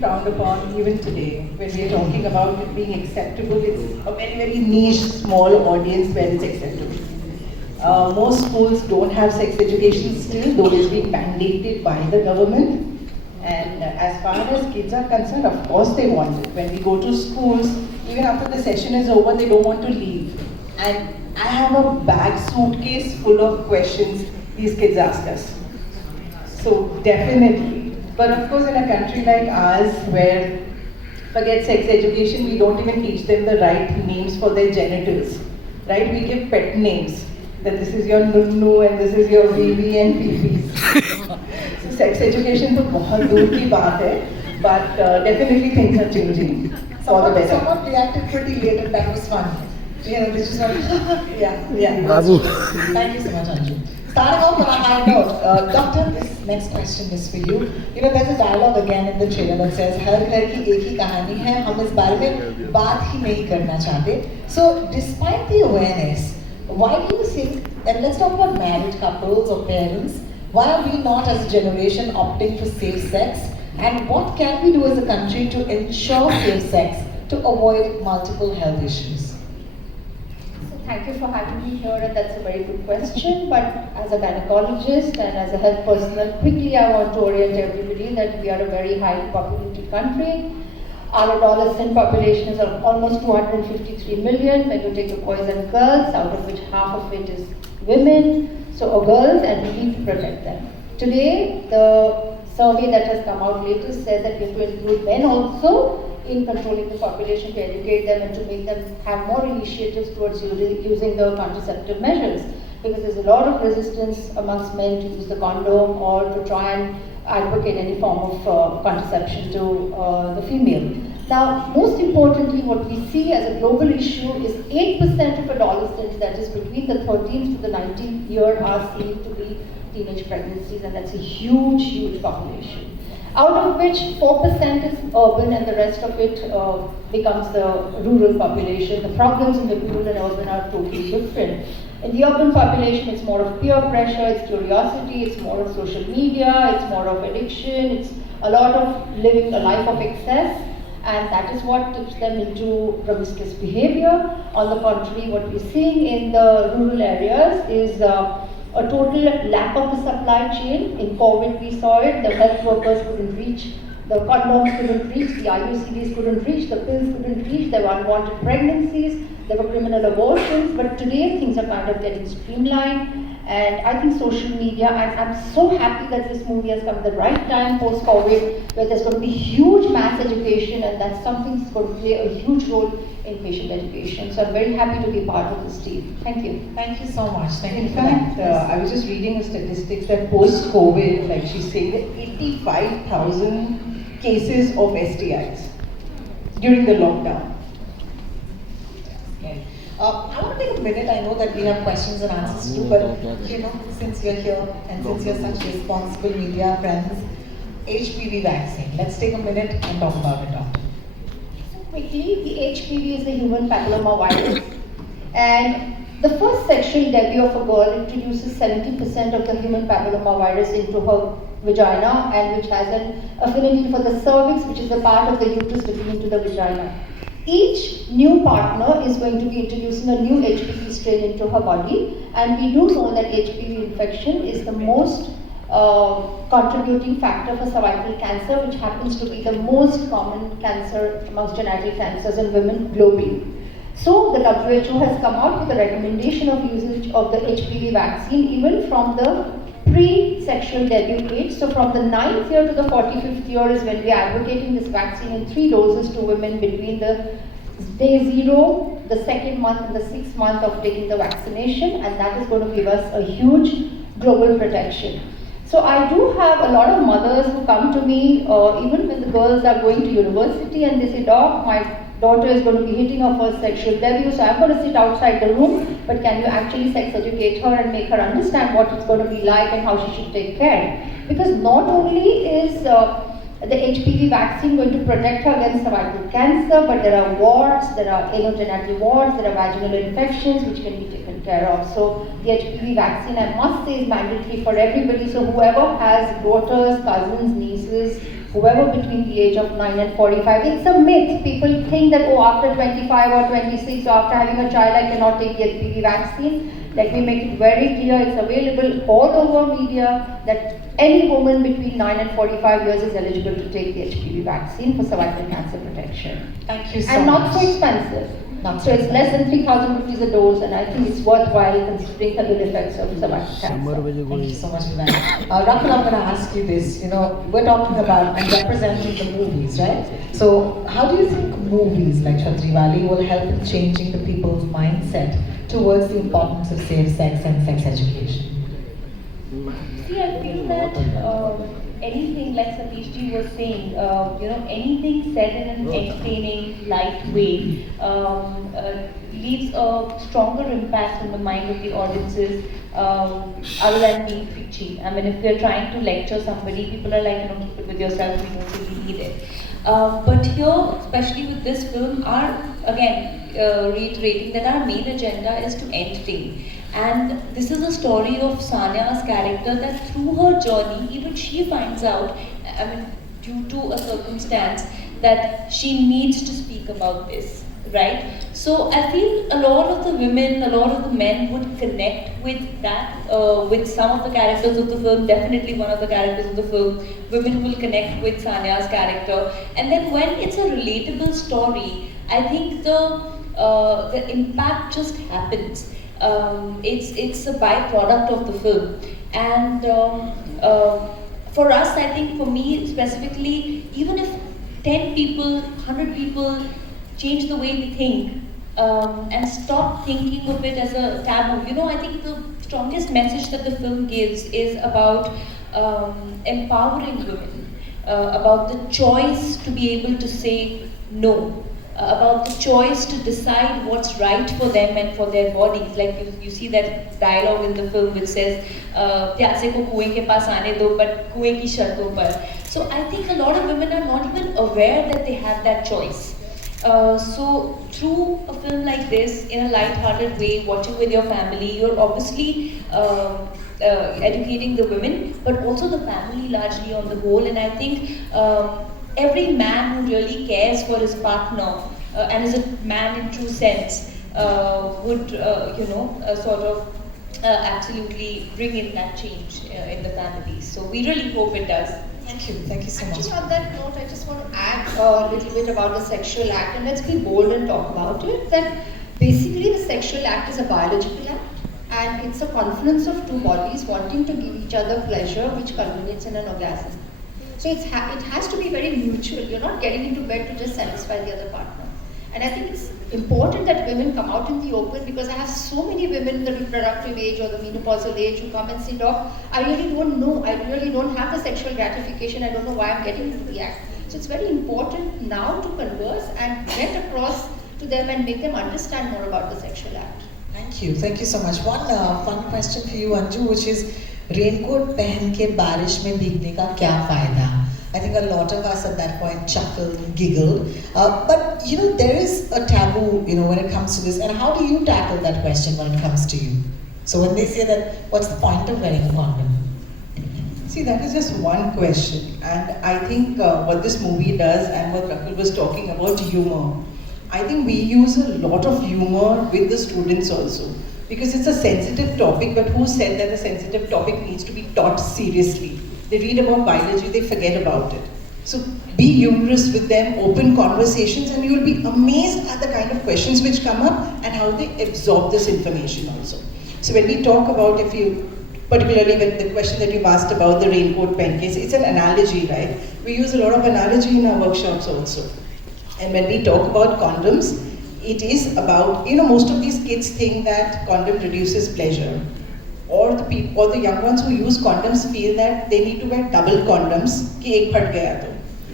frowned upon even today when we are talking about it being acceptable. It's a very, very niche, small audience where it's acceptable. Most schools don't have sex education still, though it's being mandated by the government. And as far as kids are concerned, of course they want it. When we go to schools, even after the session is over, they don't want to leave. And I have a bag suitcase full of questions these kids ask us. So definitely. But of course, in a country like ours, where forget sex education, we don't even teach them the right names for their genitals, right? We give pet names. That this is your nunnu and this is your Vivi and Fifis. So sex education is बहुत दूर की बात है, but definitely things are changing for the better. Someone reacted pretty late and that was fun. You know, they just went, yeah. Babu. Thank you so much, Anju. Starting off on a high note, Doctor, this next question is for you. You know, there's a dialogue again in the trailer that says, हर घर की एक ही कहानी है, हम इस बारे में बात ही नहीं करना चाहते. So, despite the awareness, why do you think, and let's talk about married couples or parents, why are we not as a generation opting for safe sex? And what can we do as a country to ensure safe sex to avoid multiple health issues? Thank you for having me here, and that's a very good question. But as a gynecologist and as a health personnel, quickly I want to orient everybody that we are a very highly populated country. Our adolescent population is of almost 253 million when you take the boys and girls, out of which half of it is women, so girls, and we need to protect them. Today, the survey that has come out latest says that we have to include men also in controlling the population, to educate them and to make them have more initiatives towards using the contraceptive measures. Because there's a lot of resistance amongst men to use the condom or to try and advocate any form of contraception to the female. Now, most importantly, what we see as a global issue is 8% of adolescents, that is between the 13th to the 19th year, are seen to be teenage pregnancies, and that's a huge, huge population. Out of which 4% is urban and the rest of it becomes the rural population. The problems in the rural and urban are totally different. In the urban population, it's more of peer pressure, it's curiosity, it's more of social media, it's more of addiction, it's a lot of living a life of excess, and that is what tips them into promiscuous behavior. On the contrary, what we're seeing in the rural areas is a total lack of the supply chain. In COVID, we saw it. The health workers couldn't reach, the condoms couldn't reach, the IUCDs couldn't reach, the pills couldn't reach, there were unwanted pregnancies, there were criminal abortions. But today, things are kind of getting streamlined. And I think social media, and I'm so happy that this movie has come at the right time post-COVID, where there's going to be huge mass education, and that's something that's going to play a huge role in patient education. So I'm very happy to be part of this team. Thank you. Thank you so much. Thank In you fact, I was just reading the statistics that post-COVID, like she's saying, that 85,000 cases of STIs during the lockdown. Okay. I want to take a minute. I know that we have questions and answers too, but you know, since you're here and since you're such responsible media friends, HPV vaccine. Let's take a minute and talk about it, Doctor. Quickly, the HPV is the human papillomavirus, and the first sexual debut of a girl introduces 70% of the human papillomavirus into her vagina, and which has an affinity for the cervix, which is the part of the uterus looking into the vagina. Each new partner is going to be introducing a new HPV strain into her body, and we do know that HPV infection is the most contributing factor for cervical cancer, which happens to be the most common cancer amongst genital cancers in women globally. So the WHO has come out with a recommendation of usage of the HPV vaccine even from the pre-sexual debut age. So from the 9th year to the 45th year is when we are advocating this vaccine in 3 doses to women between the day 0, the 2nd month and the 6th month of taking the vaccination, and that is going to give us a huge global protection. So I do have a lot of mothers who come to me, even when the girls are going to university, and they say, Doc, my daughter is going to be hitting her first sexual debut, so I'm going to sit outside the room, but can you actually sex educate her and make her understand what it's going to be like and how she should take care? Because not only is the HPV vaccine going to protect her against cervical cancer, but there are warts, there are anogenital warts, there are vaginal infections which can be taken care of. So the HPV vaccine, I must say, is mandatory for everybody. So whoever has daughters, cousins, nieces, whoever between the age of 9 and 45. It's a myth. People think that, oh, after 25 or 26 or after having a child, I cannot take the HPV vaccine. Let me make it very clear, it's available all over media that any woman between 9 and 45 years is eligible to take the HPV vaccine for cervical cancer protection. Thank you so and much. not so expensive. Not So it's less than 3,000 rupees a dose, and I think it's worthwhile considering the ill effects of cervical cancer. Thank you so much for that. Rahul, I'm going to ask you this. You know, we're talking about and representing the movies, right? So, how do you think movies like Chhatriwali will help in changing the people's mindset towards the importance of safe sex and sex education? See, I feel that anything like Satish ji was saying, anything said in an entertaining, light way leaves a stronger impact on the mind of the audiences other than being preachy. I mean, if we are trying to lecture somebody, people are like, keep it with yourself, we don't really need it. But here, especially with this film, reiterating that our main agenda is to entertain. And this is a story of Sania's character that through her journey, even she finds out, due to a circumstance, that she needs to speak about this, right? So I feel a lot of the women, a lot of the men would connect with that, with some of the characters of the film, definitely one of the characters of the film. Women will connect with Sania's character. And then when it's a relatable story, I think the impact just happens. It's a byproduct of the film. And for us, I think for me specifically, even if 10 people, 100 people change the way we think and stop thinking of it as a taboo. I think the strongest message that the film gives is about empowering women, about the choice to be able to say no, about the choice to decide what's right for them and for their bodies. Like you see that dialogue in the film which says, "Pyase ko kuएं ke paas aane do, but kuएं ki sharton par." So I think a lot of women are not even aware that they have that choice. So through a film like this, in a light-hearted way, watching with your family, you're obviously educating the women, but also the family largely on the whole. And I think every man who really cares for his partner and is a man in true sense would, absolutely bring in that change in the family. So we really hope it does. Thank you so much. Actually, on that note, I just want to add a little bit about the sexual act, and let's be bold and talk about it. That basically the sexual act is a biological act, and it's a confluence of two bodies wanting to give each other pleasure, which culminates in an orgasm. So it has to be very mutual. You're not getting into bed to just satisfy the other partner. And I think it's important that women come out in the open, because I have so many women in the reproductive age or the menopausal age who come and say, "Doc, I really don't know. I really don't have the sexual gratification. I don't know why I'm getting into the act." So it's very important now to converse and get across to them and make them understand more about the sexual act. Thank you so much. One fun question for you, Anju, which is, raincoat पहन के बारिश में भीगने का क्या फायदा? I think a lot of us at that point chuckled, giggled. But there is a taboo, when it comes to this. And how do you tackle that question when it comes to you? So when they say that, what's the point of wearing a condom? See, that is just one question. And I think what this movie does, and what Rakul was talking about, humor. I think we use a lot of humor with the students also. Because it's a sensitive topic, but who said that a sensitive topic needs to be taught seriously? They read about biology, they forget about it. So be humorous with them, open conversations, and you will be amazed at the kind of questions which come up and how they absorb this information also. So when we talk about, particularly with the question that you've asked about the raincoat pen case, it's an analogy, right? We use a lot of analogy in our workshops also. And when we talk about condoms, it is about, most of these kids think that condom reduces pleasure. Or the young ones who use condoms feel that they need to wear double condoms, कि एक फट गया तो.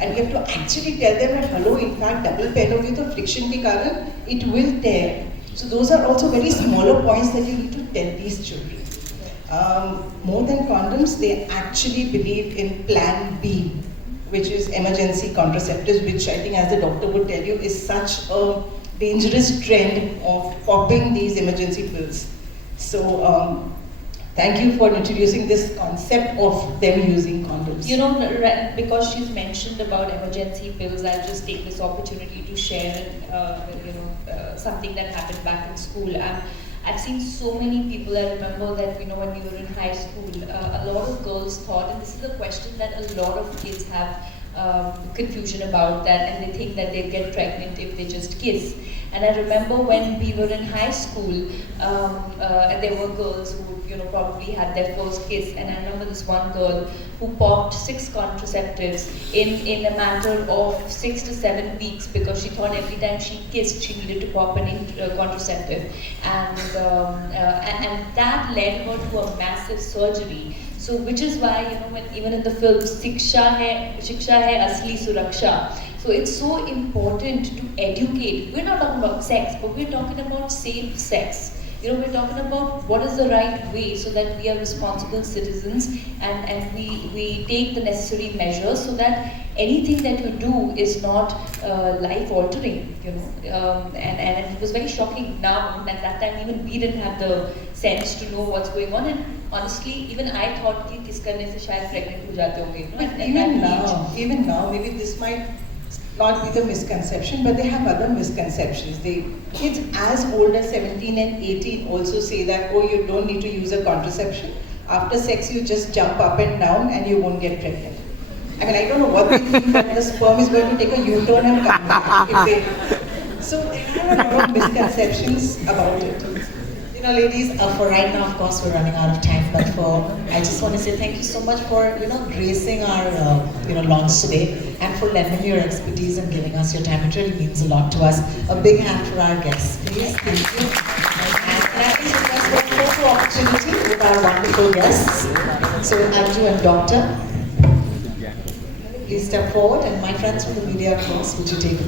And we have to actually tell them that, hello, in fact, double पहनोगे तो friction के कारण it will tear. So those are also very smaller points that you need to tell these children. More than condoms, they actually believe in Plan B, which is emergency contraceptives, which I think, as the doctor would tell you, is such a dangerous trend of popping these emergency pills. So Thank you for introducing this concept of them using condoms. You know, because she's mentioned about emergency pills, I'll just take this opportunity to share, something that happened back in school. I've seen so many people. I remember that, you know, when we were in high school, a lot of girls thought, and this is a question that a lot of kids have confusion about that, and they think that they'll get pregnant if they just kiss. And I remember when we were in high school, and there were girls who, you know, probably had their first kiss, and I remember this one girl who popped 6 contraceptives in a matter of 6 to 7 weeks, because she thought every time she kissed she needed to pop an contraceptive, and that led her to a massive surgery. So which is why, you know, when even in the film Shiksha hai Asli Suraksha. So it's so important to educate. We're not talking about sex, but we're talking about safe sex. You know, we're talking about what is the right way, so that we are responsible citizens, and we take the necessary measures so that anything that you do is not life altering, you know. And it was very shocking now. At that time, even we didn't have the sense to know what's going on. And honestly, even I thought कि किस करने से शायद pregnant हो जाते होंगे, you know, at Even now, maybe this might not be the misconception, but they have other misconceptions. Kids as old as 17 and 18 also say that, oh, you don't need to use a contraception. After sex, you just jump up and down and you won't get pregnant. I mean, I don't know what they think, that the sperm is going to take a U-turn and come back. So they have a lot of misconceptions about it. You know, ladies, for right now, of course, we're running out of time, but I just want to say thank you so much for, you know, gracing our, launch today, and for lending your expertise and giving us your time. It really means a lot to us. A big hand for our guests, please. Thank you. And I think request for a photo opportunity with our wonderful guests. So, Anju and Doctor, please step forward, and my friends from the media, of course, would you take a